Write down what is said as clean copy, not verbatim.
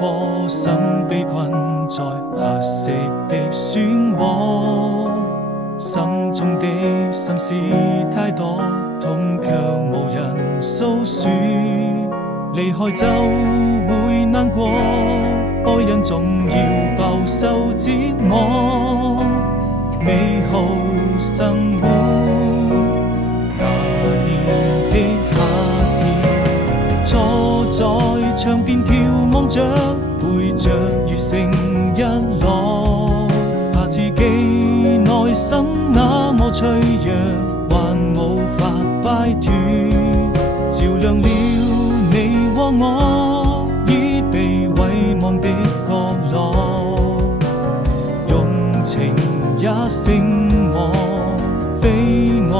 顆心被困在黑色的漩渦，心中的心事太多，痛卻無人訴說。離開就會難過，愛人總要飽受折磨。美好生活，那年的夏天，坐在窗邊眺望着，背着雨成日落，怕自己內心那麼脆弱，還無法擺脫，照亮了你和我已被遺忘的角落，用情也勝我，非我